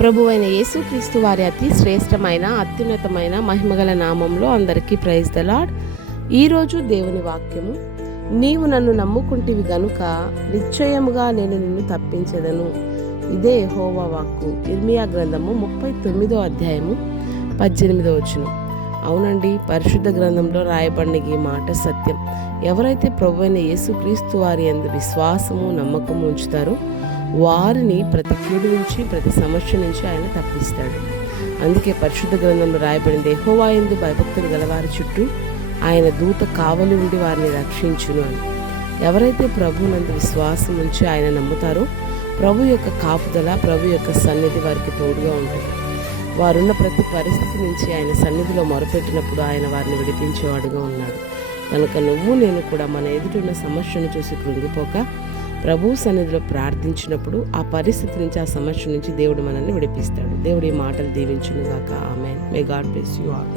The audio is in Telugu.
ప్రభువైన యేసుక్రీస్తు వారి అతి శ్రేష్టమైన అత్యున్నతమైన మహిమగల నామంలో అందరికీ ప్రైజ్ ద లార్డ్. ఈరోజు దేవుని వాక్యము, నీవు నన్ను నమ్ముకుంటివి గనుక నిశ్చయముగా నేను నిన్ను తప్పించెదను. ఇదే యెహోవా వాక్కు. ఇర్మియా గ్రంథము 39వ అధ్యాయము 18వ వచనం. అవునండి, పరిశుద్ధ గ్రంథంలో రాయబడిన ఈ మాట సత్యం. ఎవరైతే ప్రభువైన యేసుక్రీస్తు వారి యందు విశ్వాసము నమ్మకము ఉంచుతారో వారిని ప్రతి కీడు నుంచి, ప్రతి సమస్య నుంచి ఆయన తప్పిస్తాడు. అందుకే పరిశుద్ధ గ్రంథంలో రాయబడింది, యెహోవా యందు భయభక్తులు గలవారి చుట్టూ ఆయన దూత కావలి ఉండి వారిని రక్షించును అని. ఎవరైతే ప్రభువునందు విశ్వాసం ఉంచి ఆయన నమ్ముతారో ప్రభు యొక్క కాపుదల, ప్రభు యొక్క సన్నిధి వారికి తోడుగా ఉంటుంది. వారున్న ప్రతి పరిస్థితి నుంచి ఆయన సన్నిధిలో మొరపెట్టినప్పుడు ఆయన వారిని విడిపించేవాడుగా ఉన్నాడు. కనుక నువ్వు నేను కూడా మన ఎదుటిన్న సమస్యను చూసి కృంగిపోక ప్రభు సన్నిధిలో ప్రార్థించినప్పుడు ఆ పరిస్థితి నుంచి, ఆ సమస్య నుంచి దేవుడు మనల్ని విడిపిస్తాడు. దేవుడి మాటలు దీవించును గాక. ఆమేన్. May God bless you all.